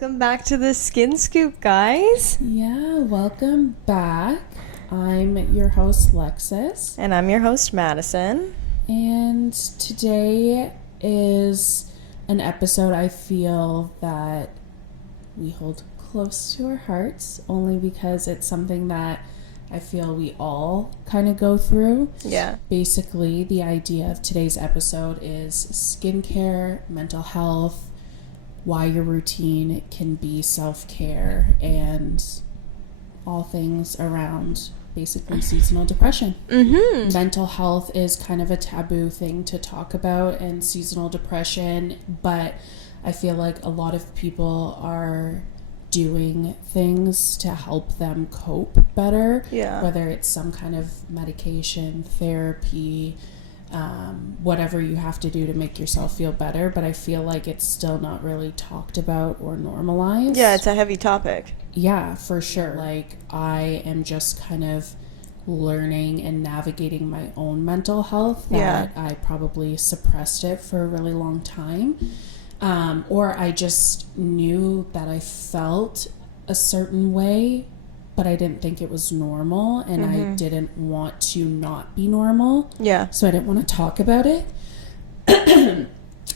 Welcome back to the Skin Scoop, guys. Yeah, welcome back. I'm your host, Lexus. And I'm your host, Madison. And today is an episode I feel that we hold close to our hearts, only because it's something that I feel we all kind of go through. Yeah. Basically, the idea of today's episode is skincare, mental health, why your routine can be self-care, and all things around basically seasonal depression. Mm-hmm. Mental health is kind of a taboo thing to talk about, and seasonal depression, but I feel like a lot of people are doing things to help them cope better. Yeah. Whether it's some kind of medication, therapy, whatever you have to do to make yourself feel better, but I feel like it's still not really talked about or normalized. Yeah, it's a heavy topic. Yeah, for sure. Like, I am just kind of learning and navigating my own mental health, that I probably suppressed it for a really long time. Or I just knew that I felt a certain way, but I didn't think it was normal, and I didn't want to not be normal. Yeah. So I didn't want to talk about it.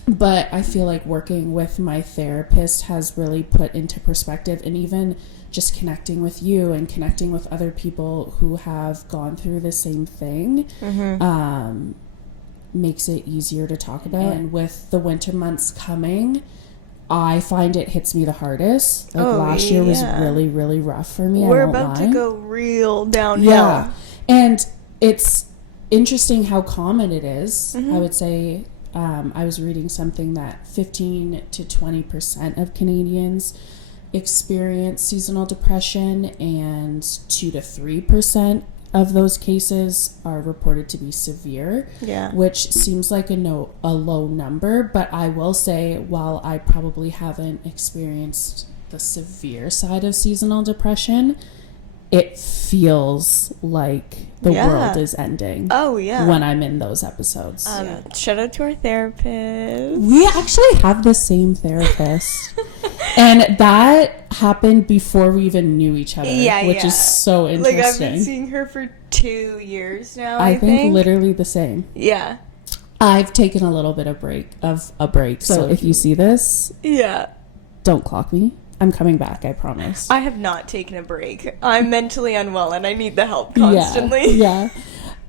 But I feel like working with my therapist has really put into perspective, and even just connecting with you and connecting with other people who have gone through the same thing, makes it easier to talk about. And with the winter months coming, I find it hits me the hardest. Like, last year was really, really rough for me. We're about to go real downhill. Yeah. And it's interesting how common it is. I would say, I was reading something that 15 to 20% of Canadians experience seasonal depression, and 2 to 3% of those cases are reported to be severe, which seems like a low number. But I will say, while I probably haven't experienced the severe side of seasonal depression, it feels like the world is ending. Oh, yeah. When I'm in those episodes. Shout out to our therapist. We actually have the same therapist. And that happened before we even knew each other, which is so interesting. Like, I've been seeing her for 2 years now, I think literally the same. Yeah. I've taken a little bit of a break. So if you see this, don't clock me. I'm coming back, I promise. I have not taken a break. I'm mentally unwell and I need the help constantly. Yeah.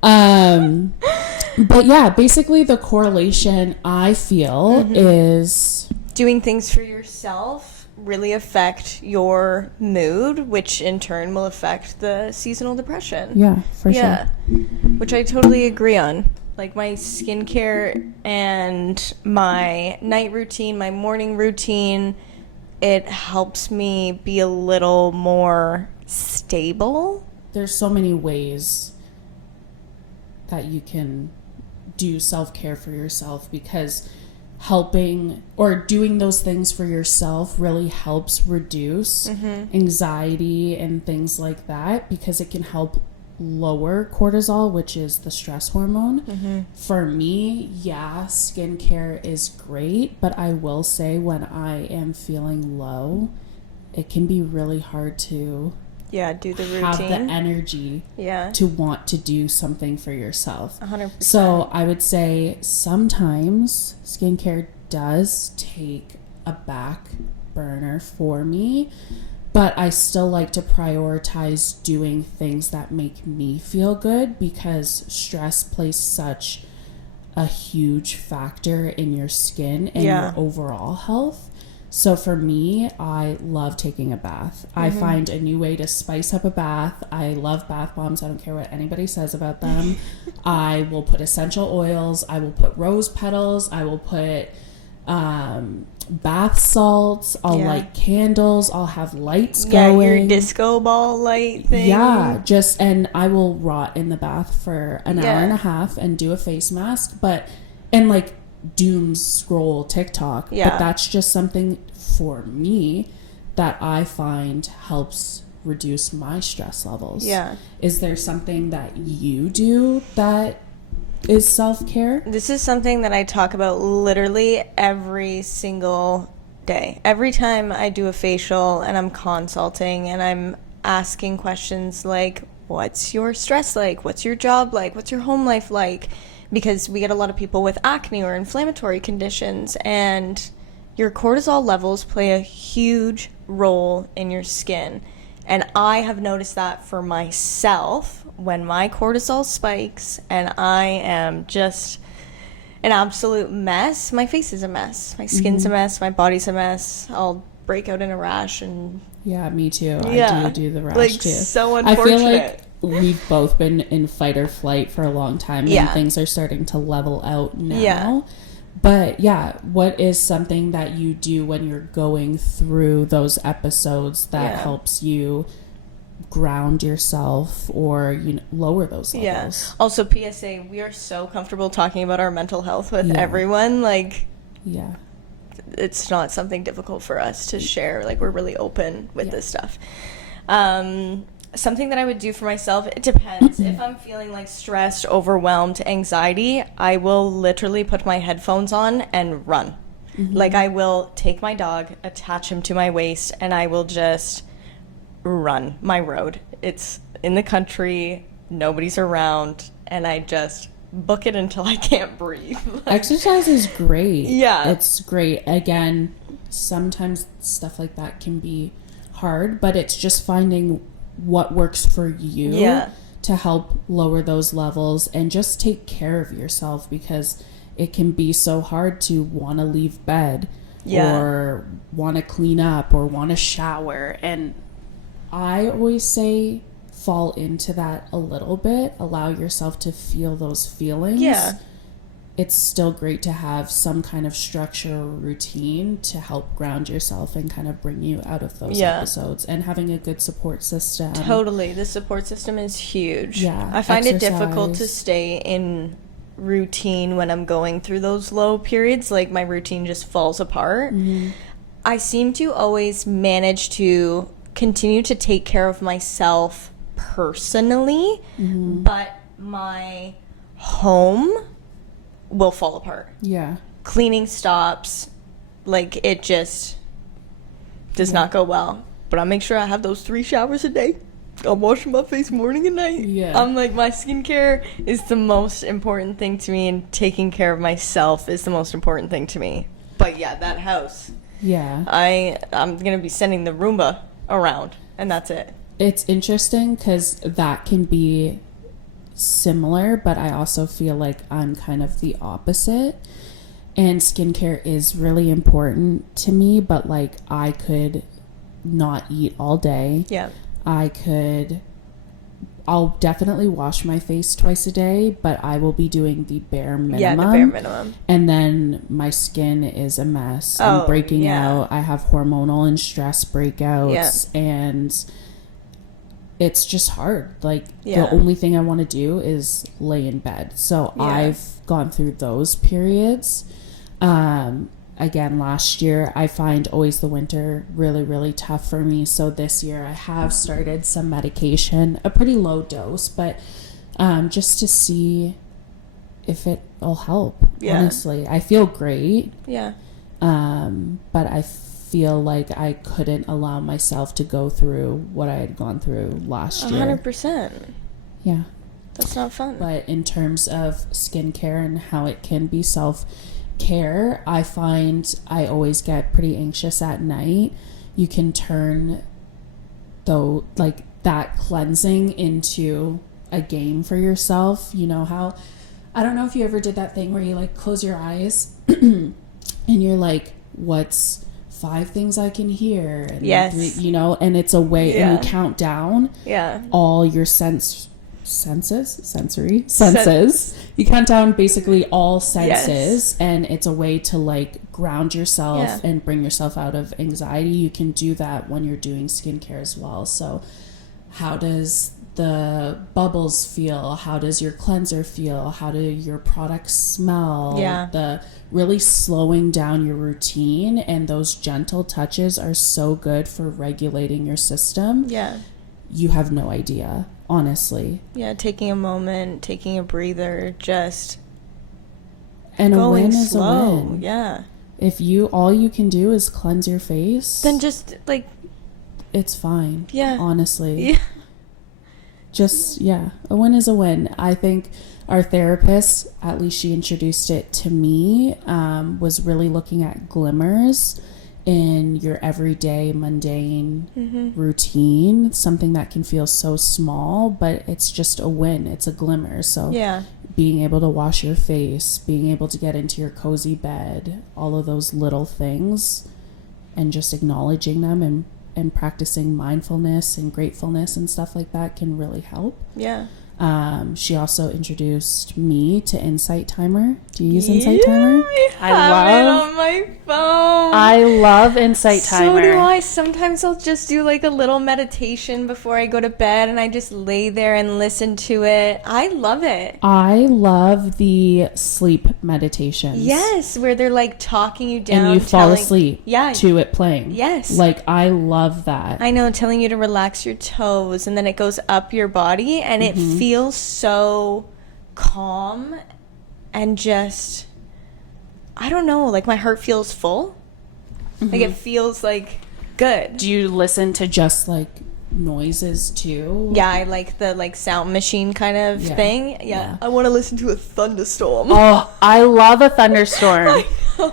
But yeah, basically the correlation I feel is doing things for yourself really affect your mood, which in turn will affect the seasonal depression. Yeah, for sure. Which I totally agree on. Like, my skincare and my night routine, my morning routine, it helps me be a little more stable. There's so many ways that you can do self-care for yourself, because helping or doing those things for yourself really helps reduce anxiety and things like that, because it can help lower cortisol, which is the stress hormone. For me, skincare is great, but I will say, when I am feeling low, it can be really hard to do the routine, have the energy to want to do something for yourself. 100%. So I would say sometimes skincare does take a back burner for me, but I still like to prioritize doing things that make me feel good, because stress plays such a huge factor in your skin and your overall health. So for me, I love taking a bath. I find a new way to spice up a bath. I love bath bombs. I don't care what anybody says about them. I will put essential oils. I will put rose petals. I will put bath salts. I'll light candles. I'll have lights going. Your disco ball light thing. And I will rot in the bath for an hour and a half and do a face mask. And like, doom scroll TikTok, but that's just something for me that I find helps reduce my stress levels. Is there something that you do that is self-care? This is something that I talk about literally every single day. Every time I do a facial and I'm consulting and I'm asking questions like, what's your stress like? What's your job like? What's your home life like? Because we get a lot of people with acne or inflammatory conditions, and your cortisol levels play a huge role in your skin. And I have noticed that for myself when my cortisol spikes and I am just an absolute mess. My face is a mess. My skin's a mess. My body's a mess. I'll break out in a rash and... Yeah, me too. Yeah. I do the rash like, too. So unfortunate. I feel like we've both been in fight or flight for a long time, and things are starting to level out now. Yeah. But yeah, what is something that you do when you're going through those episodes that helps you ground yourself or, you know, lower those levels? Yeah. Also, PSA, we are so comfortable talking about our mental health with everyone. Like, it's not something difficult for us to share. Like, we're really open with this stuff. Something that I would do for myself, it depends. If I'm feeling like stressed, overwhelmed, anxiety, I will literally put my headphones on and run. Like, I will take my dog, attach him to my waist, and I will just run my road. It's in the country, nobody's around, and I just book it until I can't breathe. Exercise is great. Yeah. It's great. Again, sometimes stuff like that can be hard, but it's just finding what works for you to help lower those levels and just take care of yourself, because it can be so hard to want to leave bed or want to clean up or want to shower. And I always say fall into that a little bit, allow yourself to feel those feelings. It's still great to have some kind of structure or routine to help ground yourself and kind of bring you out of those episodes, and having a good support system. Totally. The support system is huge. Yeah. I find it difficult to stay in routine when I'm going through those low periods. Like, my routine just falls apart. I seem to always manage to continue to take care of myself personally, but my home will fall apart. Cleaning stops. Like, it just does not go well. But I make sure I have those 3 showers a day. I'm washing my face morning and night. I'm like, my skincare is the most important thing to me, and taking care of myself is the most important thing to me. But yeah, that house. I'm gonna be sending the Roomba around, and that's it. It's interesting because that can be similar, but I also feel like I'm kind of the opposite, and skincare is really important to me, but like, I could not eat all day. I'll definitely wash my face twice a day, but I will be doing the bare minimum. The bare minimum. And then my skin is a mess. I'm breaking out. I have hormonal and stress breakouts, and it's just hard. Like, the only thing I want to do is lay in bed. So I've gone through those periods. Again, last year, I find always the winter really, really tough for me. So this year I have started some medication, a pretty low dose, but just to see if it'll help. Honestly, I feel great. But I feel like I couldn't allow myself to go through what I had gone through last year. 100%. Yeah. That's not fun. But in terms of skincare and how it can be self-care, I find I always get pretty anxious at night. You can turn like that cleansing into a game for yourself. You know how, I don't know if you ever did that thing where you like close your eyes and you're like, what's 5 things I can hear? And 3, you know, and it's a way, and you count down all your senses. You count down basically all senses, and it's a way to like ground yourself and bring yourself out of anxiety. You can do that when you're doing skincare as well. So how does the bubbles feel? How does your cleanser feel? How do your products smell? The really slowing down your routine, and those gentle touches are so good for regulating your system. You have no idea, honestly. Taking a moment, taking a breather, just and going a win slow. is a win. If all you can do is cleanse your face, Then just, like... it's fine. Yeah. Honestly. Yeah. Just, yeah. A win is a win. I think our therapist, at least she introduced it to me, was really looking at glimmers in your everyday mundane routine, something that can feel so small, but it's just a win. It's a glimmer. So Yeah. being able to wash your face, being able to get into your cozy bed, all of those little things, and just acknowledging them and practicing mindfulness and gratefulness and stuff like that can really help. Yeah. She also introduced me to Insight Timer. Do you use Insight Timer? I have it on my phone. I love Insight Timer. So do I. Sometimes I'll just do like a little meditation before I go to bed, and I just lay there and listen to it. I love it. I love the sleep meditations. Yes, where they're like talking you down. And you fall asleep Yeah. to it playing. Yes. Like, I love that. I know, telling you to relax your toes, and then it goes up your body, and it feels so calm and just, I don't know, like my heart feels full. Like it feels like good. Do you listen to just like noises too? Yeah, I like the like sound machine kind of thing. Yeah. I want to listen to a thunderstorm. Oh, I love a thunderstorm. I know.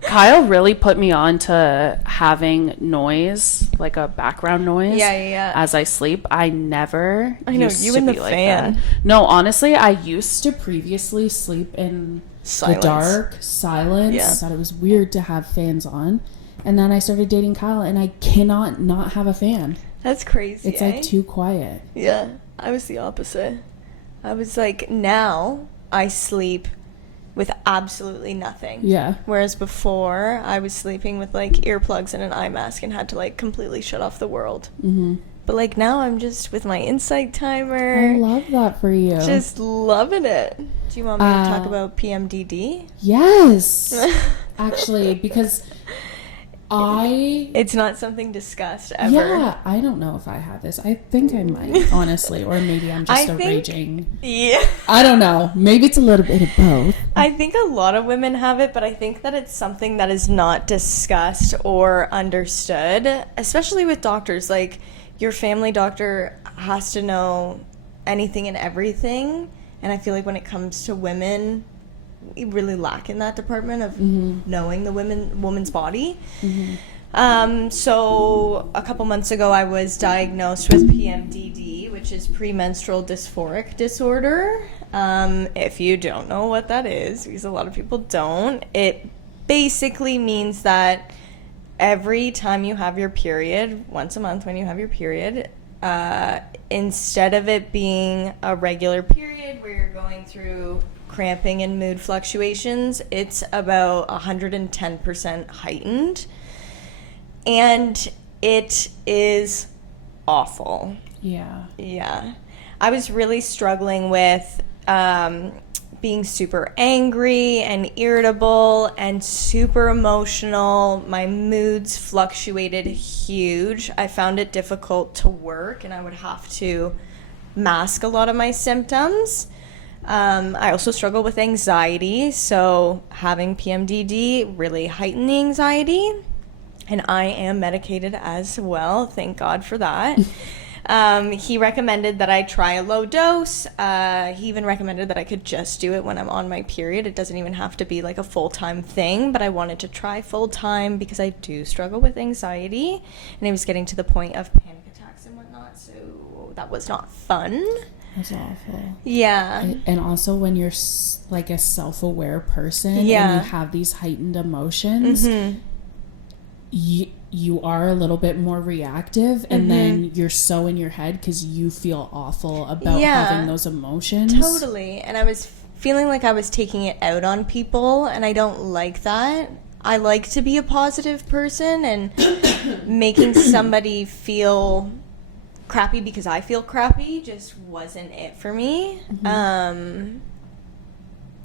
Kyle really put me on to having noise, like a background noise. Yeah. As I sleep. I never. I know, used you to and the be like fan. that. No, honestly, I used to previously sleep in Silence. the dark, silence. Yeah. I thought it was weird to have fans on. And then I started dating Kyle, and I cannot not have a fan. That's crazy. It's like too quiet. Yeah, I was the opposite. I was like, now I sleep with absolutely nothing. Yeah. Whereas before, I was sleeping with like earplugs and an eye mask and had to like completely shut off the world. But like now I'm just with my Insight Timer. I love that for you. Just loving it. Do you want me to talk about PMDD? Yes. Actually, because It's not something discussed ever. Yeah, I don't know if I have this. I think I might, honestly. Or maybe I'm just raging. Yeah. I don't know. Maybe it's a little bit of both. I think a lot of women have it, but I think that it's something that is not discussed or understood, especially with doctors. Like, your family doctor has to know anything and everything, and I feel like when it comes to women, we really lack in that department of knowing the woman's body. So a couple months ago, I was diagnosed with PMDD, which is premenstrual dysphoric disorder. If you don't know what that is, because a lot of people don't, it basically means that every time you have your period, once a month when you have your period, instead of it being a regular period where you're going through cramping and mood fluctuations, it's about 110% heightened. And it is awful. Yeah. I was really struggling with being super angry and irritable and super emotional. My moods fluctuated huge. I found it difficult to work, and I would have to mask a lot of my symptoms. I also struggle with anxiety, so having PMDD really heightened the anxiety, and I am medicated as well. Thank God for that. He recommended that I try a low dose. He even recommended that I could just do it when I'm on my period. It doesn't even have to be like a full-time thing, but I wanted to try full-time because I do struggle with anxiety, and it was getting to the point of panic attacks and whatnot, so that was not fun. That's awful. Yeah. And also when you're like a self-aware person and you have these heightened emotions, you are a little bit more reactive, and then you're so in your head because you feel awful about having those emotions. Totally. And I was feeling like I was taking it out on people, and I don't like that. I like to be a positive person, and making somebody feel crappy because I feel crappy just wasn't it for me.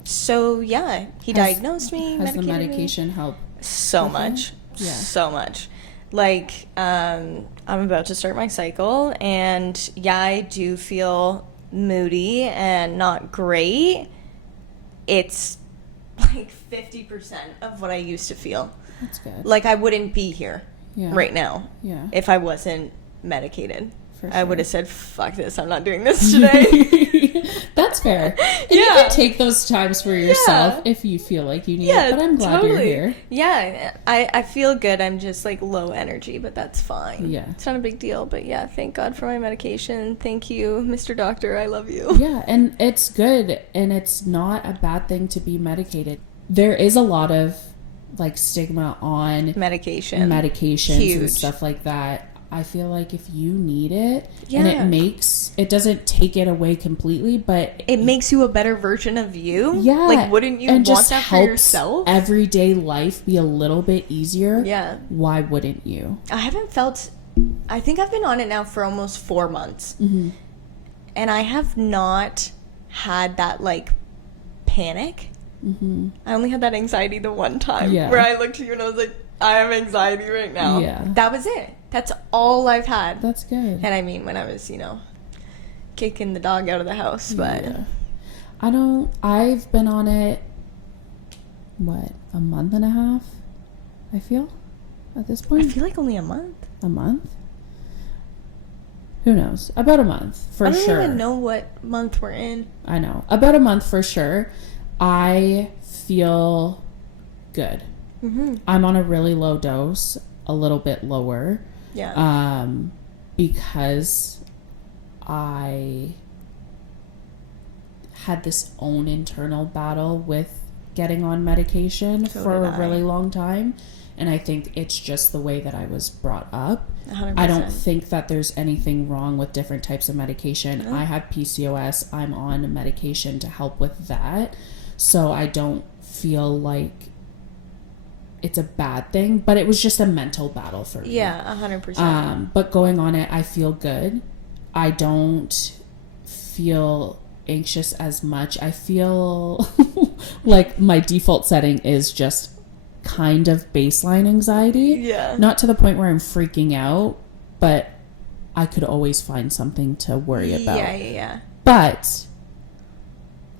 So yeah, he diagnosed me. Has the medicated medication me. helped? So much. Yeah. So much. Like, I'm about to start my cycle, and yeah, I do feel moody and not great. It's like 50% of what I used to feel. That's good. Like I wouldn't be here right now if I wasn't medicated. For sure. I would have said, fuck this, I'm not doing this today. That's fair. And you can take those times for yourself if you feel like you need it, but I'm glad you're here. Yeah, I feel good. I'm just like low energy, but that's fine. Yeah. It's not a big deal, but yeah, thank God for my medication. Thank you, Mr. Doctor. I love you. Yeah, and it's good, and it's not a bad thing to be medicated. There is a lot of like stigma on medications Huge. and stuff like that. I feel like if you need it, and it doesn't take it away completely, but it makes you a better version of you. Yeah. Like, wouldn't you want that for yourself? Everyday life be a little bit easier. Yeah. Why wouldn't you? I think I've been on it now for almost 4 months. Mm-hmm. And I have not had that, like, panic. Mm-hmm. I only had that anxiety the one time where I looked at you and I was like, I have anxiety right now. Yeah. That was it. That's all I've had. That's good. And I mean, when I was, kicking the dog out of the house, but... Yeah. I've been on it, a month and a half, I feel, at this point? I feel like only a month. A month? Who knows? About a month, for sure. I don't even know what month we're in. I know. About a month for sure. I feel good. Mm-hmm. I'm on a really low dose, a little bit lower. Yeah. Because I had this own internal battle with getting on medication for a really long time. And I think it's just the way that I was brought up. 100%. I don't think that there's anything wrong with different types of medication. No. I have PCOS. I'm on medication to help with that. So I don't feel like it's a bad thing, but it was just a mental battle for me. Yeah, 100%. But going on it, I feel good. I don't feel anxious as much. I feel like my default setting is just kind of baseline anxiety. Yeah. Not to the point where I'm freaking out, but I could always find something to worry about. Yeah. But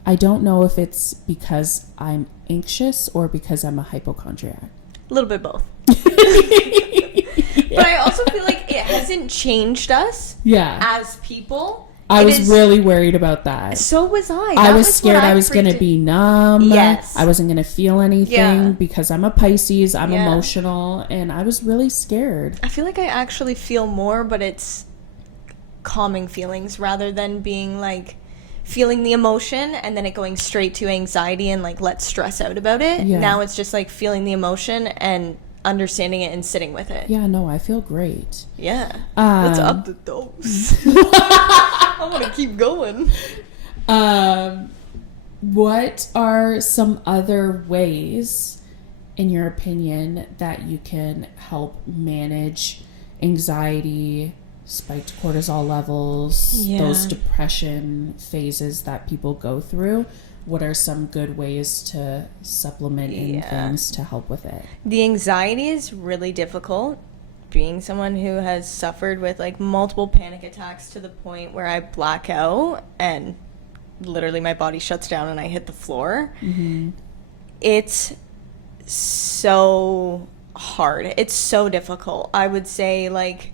I don't know if it's because I'm anxious or because I'm a hypochondriac. A little bit both. But I also feel like it hasn't changed us as people. I was really worried about that. So was I. I was scared I was going to be numb. Yes. I wasn't going to feel anything because I'm a Pisces. I'm emotional. And I was really scared. I feel like I actually feel more, but it's calming feelings rather than being like feeling the emotion and then it going straight to anxiety and like let's stress out about it. Yeah. Now it's just like feeling the emotion and understanding it and sitting with it. Yeah, no, I feel great. Yeah. Let's up the dose. I want to keep going. What are some other ways, in your opinion, that you can help manage anxiety, spiked cortisol levels, those depression phases that people go through? What are some good ways to supplement in things to help with it? The anxiety is really difficult. Being someone who has suffered with like multiple panic attacks to the point where I black out and literally my body shuts down and I hit the floor. Mm-hmm. It's so hard. It's so difficult. I would say like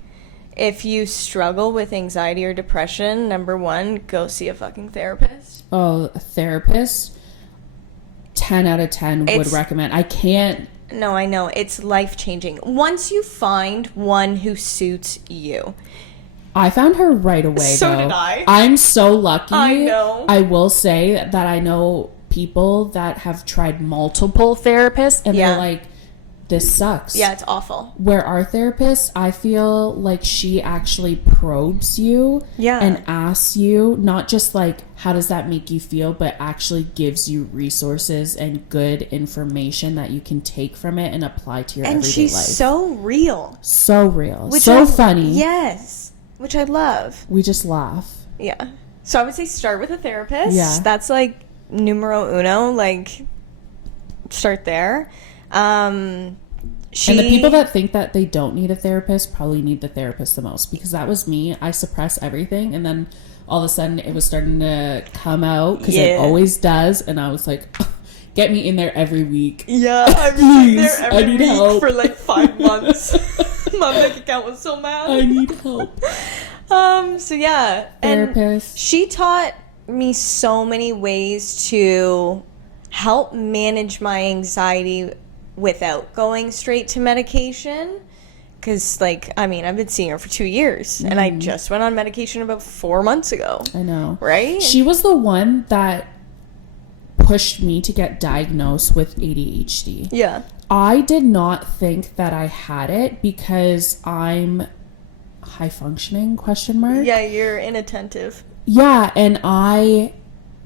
if you struggle with anxiety or depression, number one, go see a fucking therapist. Oh, a therapist? 10 out of 10 would recommend. I can't. No, I know. It's life-changing. Once you find one who suits you. I found her right away, So did I. I'm so lucky. I know. I will say that I know people that have tried multiple therapists and they're like, this sucks. Yeah, it's awful. Where our therapist, I feel like she actually probes you and asks you, not just like, how does that make you feel, but actually gives you resources and good information that you can take from it and apply to your everyday life. And she's so real. So real. So funny. Yes. Which I love. We just laugh. Yeah. So I would say start with a therapist. Yeah. That's like numero uno. Like, start there. And the people that think that they don't need a therapist probably need the therapist the most, because that was me. I suppress everything, and then all of a sudden it was starting to come out, because it always does, and I was like, get me in there every week. Yeah, I've been Please, there I every need week help. for like 5 months. My bank account was so mad. I need help. So yeah, Therapist. and she taught me so many ways to help manage my anxiety without going straight to medication. Because, like, I mean, I've been seeing her for 2 years, and I just went on medication about 4 months ago. I know. Right? She was the one that pushed me to get diagnosed with ADHD. Yeah. I did not think that I had it because I'm high functioning, ? Yeah, you're inattentive. Yeah, and I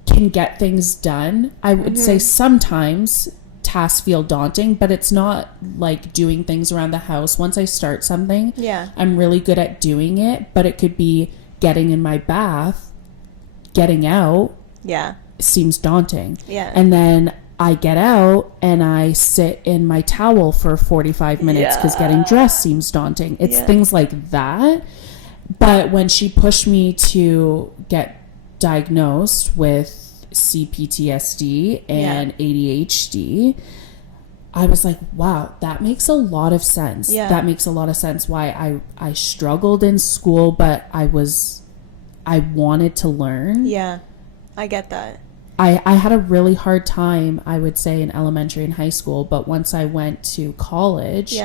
can get things done. I would say sometimes tasks feel daunting, but it's not like doing things around the house. Once I start something, Yeah. I'm really good at doing it, but it could be getting in my bath, getting out Yeah. seems daunting. Yeah. And then I get out and I sit in my towel for 45 minutes because getting dressed seems daunting. It's things like that. But when she pushed me to get diagnosed with CPTSD and ADHD, I was like, wow, that makes a lot of sense. Yeah. That makes a lot of sense why I struggled in school, but I wanted to learn. Yeah. I get that. I had a really hard time, I would say, in elementary and high school, but once I went to college,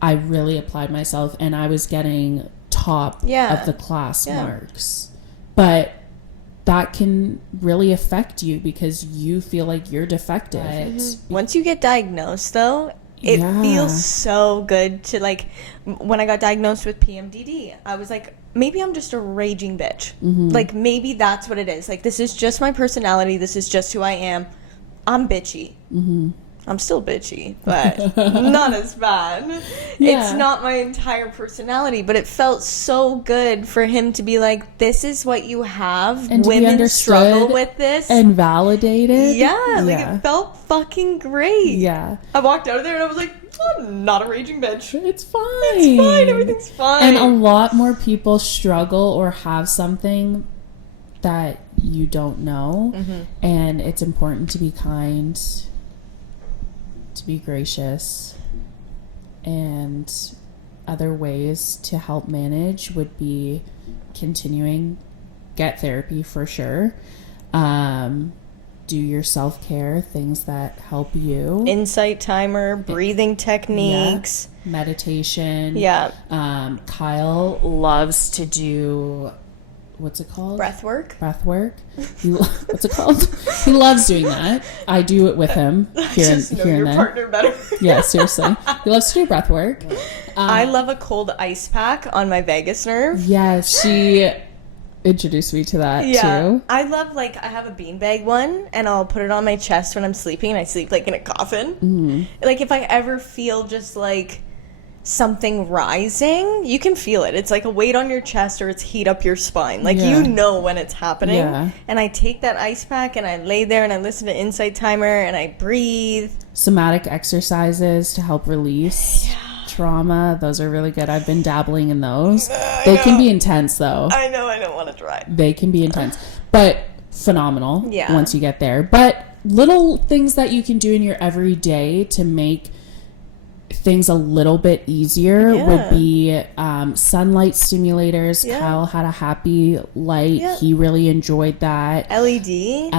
I really applied myself and I was getting top of the class marks. But that can really affect you because you feel like you're defective. Once you get diagnosed, though, it feels so good to, like, when I got diagnosed with PMDD, I was like, maybe I'm just a raging bitch. Like, maybe that's what it is. Like, this is just my personality. This is just who I am. I'm bitchy. I'm still bitchy, but not as bad. It's not my entire personality, but it felt so good for him to be like, this is what you have. And women struggle with this. And validated. Like, it felt fucking great. Yeah. I walked out of there and I was like, I'm not a raging bitch. It's fine. It's fine. Everything's fine. And a lot more people struggle or have something that you don't know. And it's important to be kind, to be gracious, and other ways to help manage would be continuing, get therapy for sure, do your self-care, things that help you, Insight timer, breathing techniques, meditation. Kyle loves to do, what's it called? breath work. What's it called? He loves doing that. I do it with him here and Know here your and then. partner better. Yeah, seriously. He loves to do breath work. I love a cold ice pack on my vagus nerve. Yeah, she introduced me to that too. I love, like, I have a beanbag one and I'll put it on my chest when I'm sleeping and I sleep like in a coffin. Like, if I ever feel just like something rising, you can feel it. It's like a weight on your chest or it's heat up your spine. Like, you know when it's happening. And I take that ice pack and I lay there and I listen to Insight Timer and I breathe. Somatic exercises to help release trauma. Those are really good. I've been dabbling in those. They can be intense though. I know, I don't want to try. They can be intense, but phenomenal once you get there. But little things that you can do in your everyday to make things a little bit easier would be sunlight stimulators. Kyle had a happy light. He really enjoyed that. LED.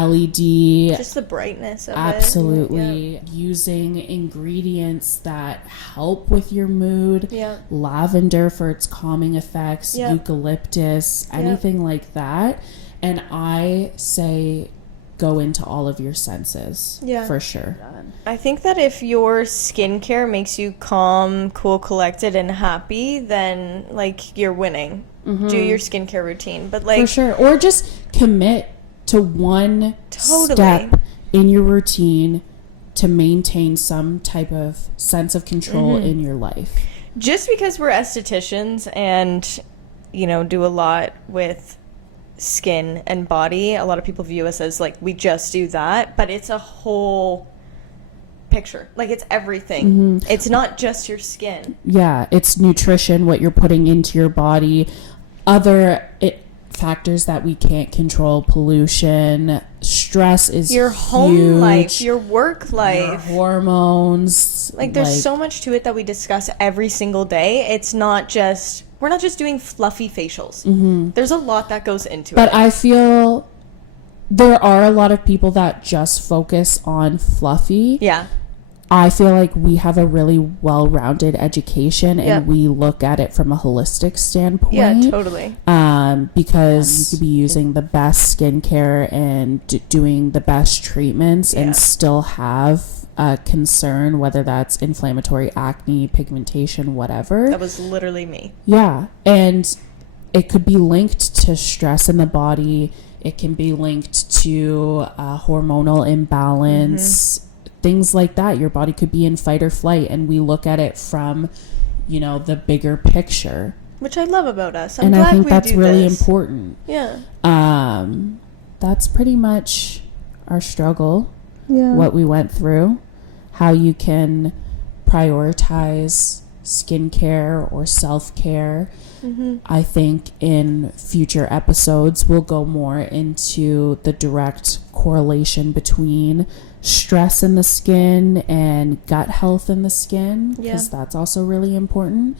Just the brightness of Absolutely. it. Using ingredients that help with your mood. Yeah. Lavender for its calming effects. Eucalyptus. Anything like that. And I say go into all of your senses. For sure. I think that if your skincare makes you calm, cool, collected, and happy, then, like, you're winning. Do your skincare routine. But, like, for sure. Or just commit to one step in your routine to maintain some type of sense of control in your life. Just because we're estheticians and, you know, do a lot with skin and body, a lot of people view us as, like, we just do that, but it's a whole picture. Like, it's everything. It's not just your skin. Yeah, it's nutrition, what you're putting into your body, factors that we can't control, pollution, stress is your home huge, life, your work life, your hormones. like there's so much to it that we discuss every single day. It's not just, we're not just doing fluffy facials. There's a lot that goes into it. But I feel there are a lot of people that just focus on fluffy. Yeah. I feel like we have a really well-rounded education and we look at it from a holistic standpoint. Yeah, totally. Because you could be using the best skincare and doing the best treatments and still have a concern, whether that's inflammatory acne, pigmentation, whatever. That was literally me. Yeah. And it could be linked to stress in the body. It can be linked to hormonal imbalance, things like that. Your body could be in fight or flight, and we look at it from, the bigger picture. Which I love about us. And I think that's really important. Yeah. That's pretty much our struggle. Yeah. What we went through, how you can prioritize skincare or self-care. I think in future episodes we'll go more into the direct correlation between stress in the skin and gut health in the skin, because that's also really important.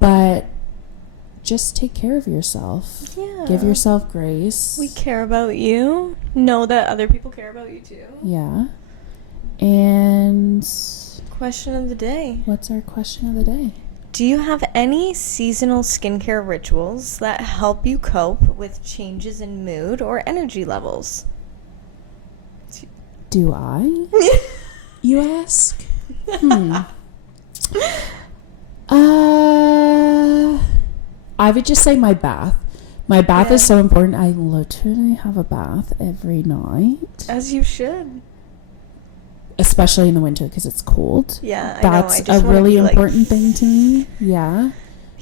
But just take care of yourself. Yeah. Give yourself grace. We care about you. Know that other people care about you too. Yeah. And question of the day. What's our question of the day? Do you have any seasonal skincare rituals that help you cope with changes in mood or energy levels? Do I? You ask? I would just say my bath. My bath is so important. I literally have a bath every night. As you should. Especially in the winter because it's cold. Yeah, that's I know. I just a really be important thing to me. Yeah.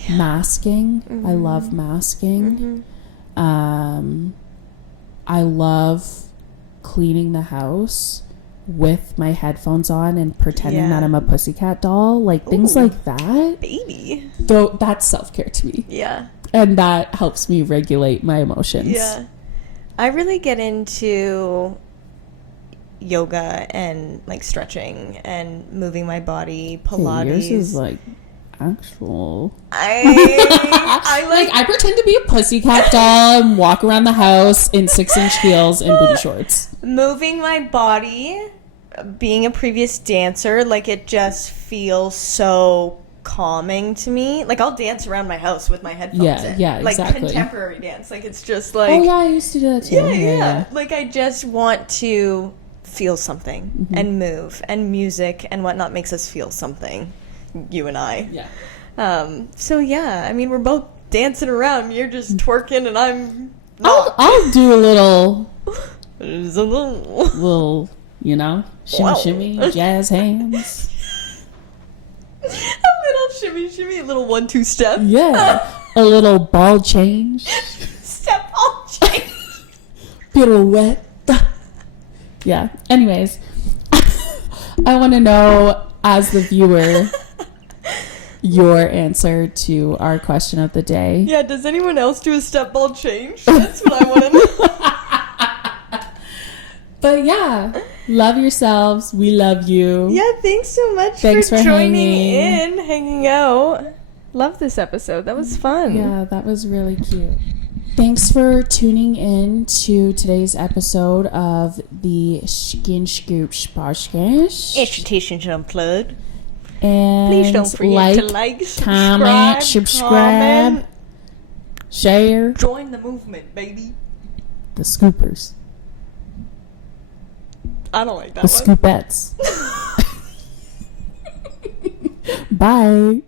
Masking. I love masking. I love cleaning the house with my headphones on and pretending that I'm a pussycat doll. Like things like that. Baby. Though that's self-care to me. Yeah. And that helps me regulate my emotions. Yeah. I really get into yoga and like stretching and moving my body, Pilates. Yours is like actual. I pretend to be a pussycat doll and walk around the house in 6-inch heels and booty shorts. Moving my body, being a previous dancer, like it just feels so calming to me. Like I'll dance around my house with my headphones in. Yeah, like exactly. contemporary dance. Like it's just like, oh yeah, I used to do that too. Yeah. Like I just want to feel something and move, and music and whatnot makes us feel something, you and I. So yeah, I mean we're both dancing around. You're just twerking and I'm not. I'll do a little There's a little shimmy shimmy, jazz hands. A little shimmy, a little 1-2 step. Yeah. A little ball change. Step ball change. Pirouette. Yeah. Anyways, I want to know, as the viewer, your answer to our question of the day. Yeah, does anyone else do a step ball change? That's what I want to know. But yeah, love yourselves. We love you. Yeah, thanks so much for joining hanging out. Love this episode. That was fun. Yeah, that was really cute. Thanks for tuning in to today's episode of the Skin Scoop Podcast. Aestheticians Unplugged. And please don't forget to like, subscribe, share. Join the movement, baby. The Scoopers. I don't like that one. The Scoopettes. Bye.